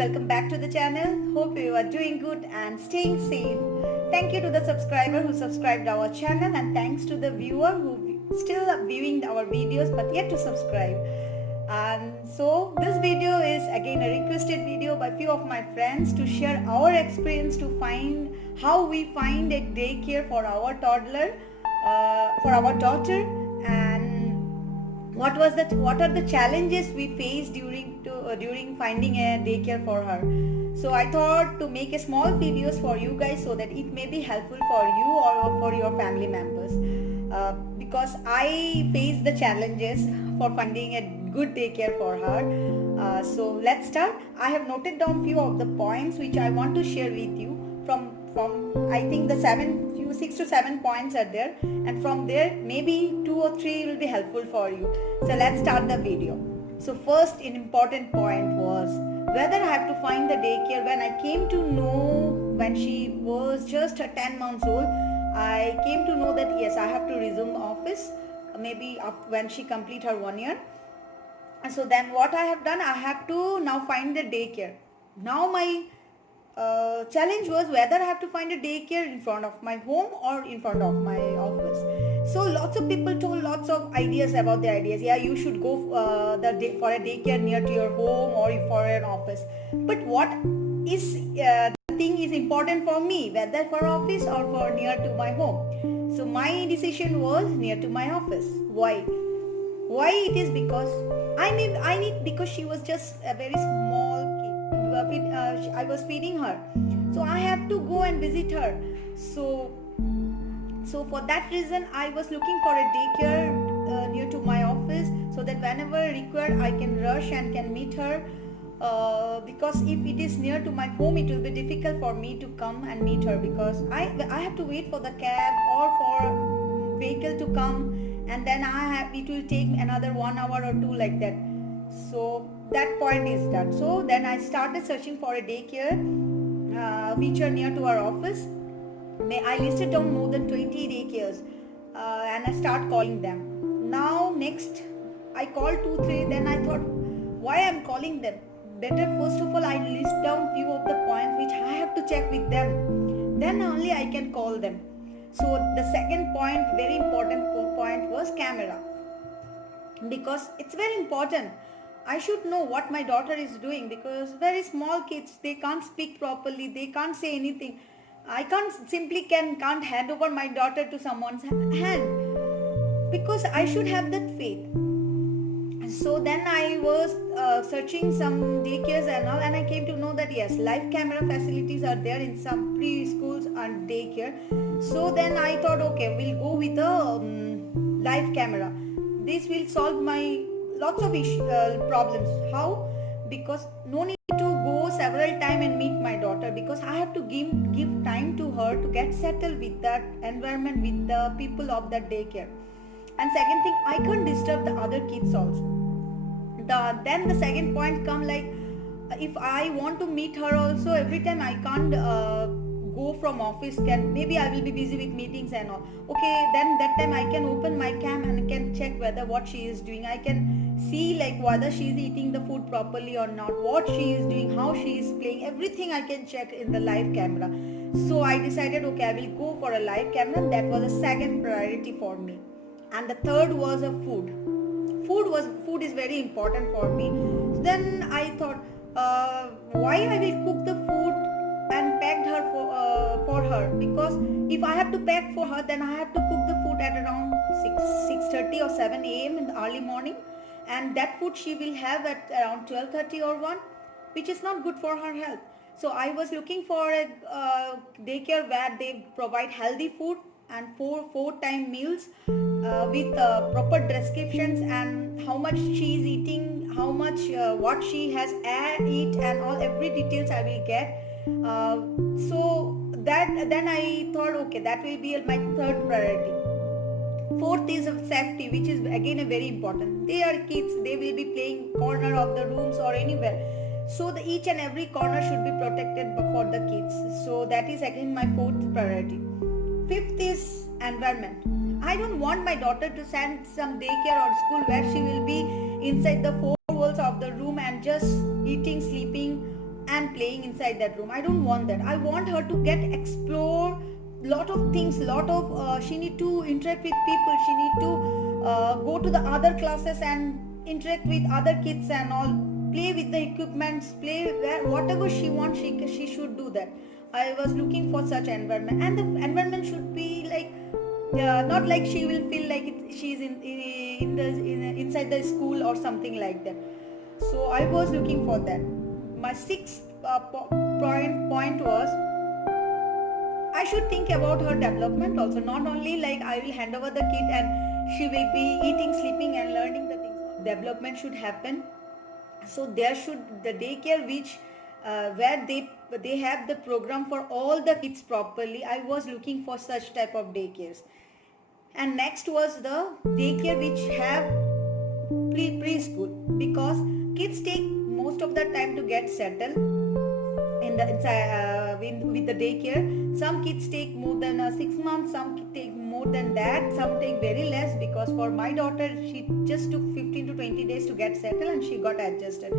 welcome back to the channel. Hope you are doing good and staying safe. Thank you to the subscriber who subscribed our channel, and thanks to the viewer who still are viewing our videos but yet to subscribe. And so this video is again a requested video by few of my friends to share our experience to find how we find a daycare for our toddler, for our daughter, and what are the challenges we faced during finding a daycare for her. So I thought to make a small videos for you guys so that it may be helpful for you or for your family members, because I faced the challenges for finding a good daycare for her. So let's start. I have noted down few of the points which I want to share with you from I think the 6 to 7 points are there, and from there maybe 2 or 3 will be helpful for you. So let's start the video. So first an important point was whether I have to find the daycare. When I came to know, when she was just 10 months old, I came to know that yes, I have to resume office maybe when she complete her 1 year. And so then what I have done, I have to now find the daycare. Now my challenge was whether I have to find a daycare in front of my home or in front of my office. So lots of people told lots of ideas about the ideas. Yeah, you should go for a daycare near to your home or for an office. But what is the thing is important for me, whether for office or for near to my home. So my decision was near to my office. Why? Why it is because I need because she was just a very small kid. I was feeding her, so I have to go and visit her. So for that reason I was looking for a daycare near to my office, so that whenever required I can rush and can meet her. Because if it is near to my home, it will be difficult for me to come and meet her, because I have to wait for the cab or for vehicle to come, and then it will take another 1 hour or 2 like that. So that point is done. So then I started searching for a daycare which are near to our office. I listed down more than 20 daycares, and I start calling them. Now next I called 2-3, then I thought why I'm calling them. Better first of all I list down few of the points which I have to check with them, then only I can call them. So the second point, very important point, was camera, because it's very important. I should know what my daughter is doing, because very small kids, they can't speak properly, they can't say anything. I can't hand over my daughter to someone's hand, because I should have that faith. So then I was searching some daycares and all, and I came to know that yes, live camera facilities are there in some preschools and daycare. So then I thought, okay, we'll go with a live camera. This will solve my lots of problems. How? Because no need to go several times and meet my daughter, because I have to give time to her to get settled with that environment, with the people of that daycare. And second thing, I can't disturb the other kids also. Then the second point come, like if I want to meet her also, every time I can't go from office, maybe I will be busy with meetings and all. Okay, then that time I can open my cam and can check whether what she is doing. I can see like whether she is eating the food properly or not, what she is doing, how she is playing, everything I can check in the live camera. So I decided, okay, I will go for a live camera. That was the second priority for me. And the third was a food. Food is very important for me. Then I thought, why I will cook the food and packed her for her, because if I have to pack for her, then I have to cook the food at around 6:30 or 7 a.m. in the early morning, and that food she will have at around 12:30 or 1, which is not good for her health. So I was looking for a daycare where they provide healthy food and four time meals with proper descriptions and how much she is eating, how much what she has eat, and all every details I will get. So that then I thought, okay, that will be my third priority. Fourth is safety, which is again a very important. They are kids, they will be playing corner of the rooms or anywhere. So each and every corner should be protected for the kids. So that is again my fourth priority. Fifth is environment. I don't want my daughter to send some daycare or school where she will be inside the four walls of the room and just eating, sleeping, and playing inside that room. I don't want that. I want her to get explore lot of things, she need to interact with people, she need to go to the other classes and interact with other kids and all, play with the equipments, play where whatever she wants, she should do that. I was looking for such environment, and the environment should be like not like she will feel like she's inside the school or something like that. So I was looking for that. My sixth point was I should think about her development also, not only like I will hand over the kid and she will be eating, sleeping and learning the things. Development should happen. So there should the daycare which where they have the program for all the kids properly. I was looking for such type of daycares. And next was the daycare which have preschool, because kids take most of the time to get settled in the with the daycare. Some kids take more than 6 months, some take more than that, some take very less, because for my daughter she just took 15 to 20 days to get settled and she got adjusted.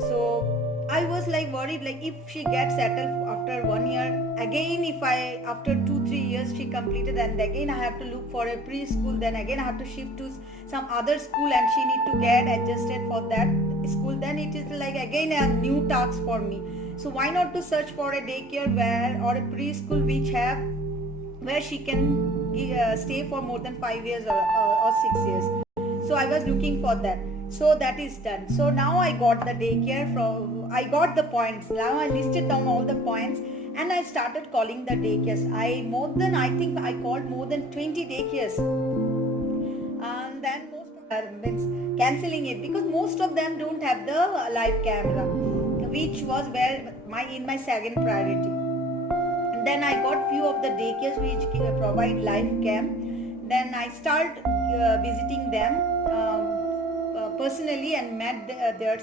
So I was like worried, like if she gets settled after 1 year, again if I after 2-3 years she completed and again I have to look for a preschool, then again I have to shift to some other school and she need to get adjusted for that school, then it is like again a new task for me. So why not to search for a daycare where or a preschool which have where she can stay for more than 5 years or 6 years. So I was looking for that. So that is done. So now I got the daycare I got the points. Now I listed down all the points and I started calling the daycares. I think I called more than 20 daycares. And then most of them means cancelling it, because most of them don't have the live camera, which was where in my second priority. And then I got few of the daycares which provide live cam. Then I start visiting them personally and met their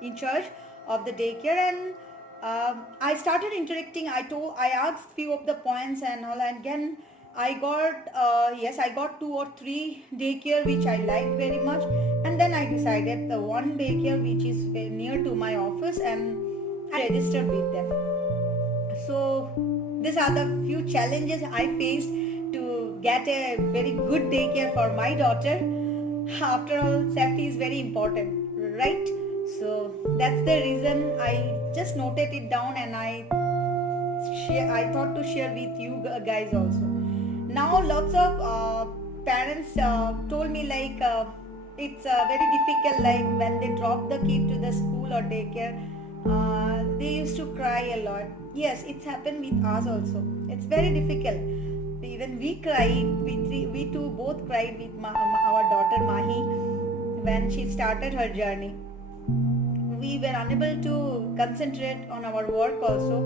in charge of the daycare, and I started interacting. I asked few of the points and all, and again I got I got 2 or 3 daycare which I liked very much, and then I decided the one daycare which is very near to my office, and I registered with them. So these are the few challenges I faced to get a very good daycare for my daughter. After all, safety is very important, right? So that's the reason I just noted it down, and I thought to share with you guys also. Now lots of parents told me like it's very difficult, like when they drop the kid to the school or daycare, they used to cry a lot. Yes, it's happened with us also. It's very difficult. Even we cried, we two both cried with our daughter Mahi when she started her journey. We were unable to concentrate on our work also,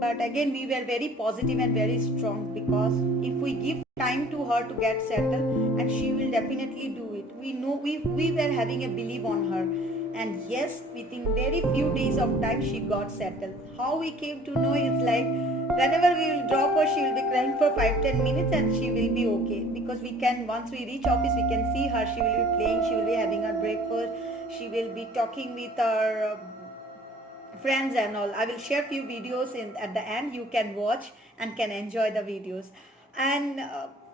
but again we were very positive and very strong, because if we give time to her to get settled, and she will definitely do it. We know we were having a belief on her, and yes, within very few days of time she got settled. How we came to know is like whenever we will drop her, she will be crying for 5-10 minutes and she will be okay, because we can, once we reach office, we can see her. She will be playing, she will be having her breakfast, she will be talking with her friends and all. I will share few videos at the end. You can watch and can enjoy the videos, and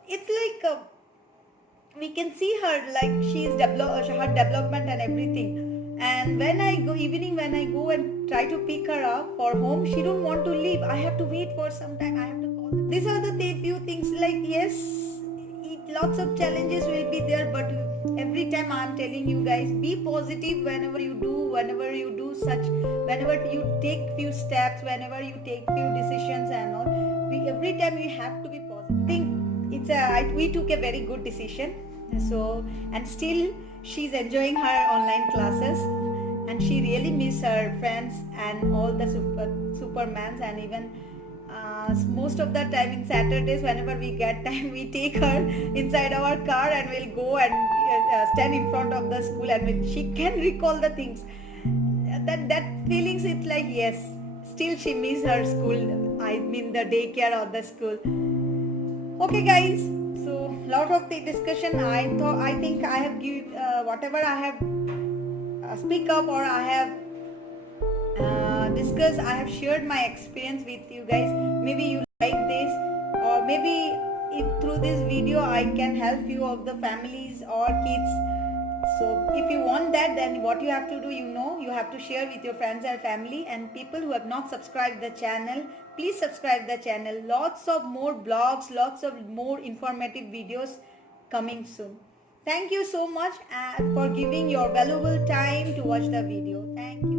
it's like we can see her like she's her development and everything. And when I go and try to pick her up for home, she don't want to leave. I have to wait for some time. I have to call them. These are the few things, like yes, lots of challenges will be there, but every time I'm telling you guys, be positive whenever you do such, whenever you take few steps, whenever you take few decisions and all. Every time you have to be positive. I think we took a very good decision. So, and still she's enjoying her online classes, and she really miss her friends and all the supermans, and even most of the time in Saturdays, whenever we get time, we take her inside our car and we'll go and stand in front of the school, and she can recall the things. That feelings, it's like yes, still she miss her school. I mean the daycare or the school. Okay, guys. So lot of the discussion. I think I have give whatever I have speak up, or I have discussed, I have shared my experience with you guys. Maybe you like this, or maybe if through this video I can help you of the families or kids. So if you want that, then what you have to do, you have to share with your friends and family, and people who have not subscribed the channel, please subscribe the channel. Lots of more blogs, lots of more informative videos coming soon. Thank you so much for giving your valuable time to watch the video. Thank you.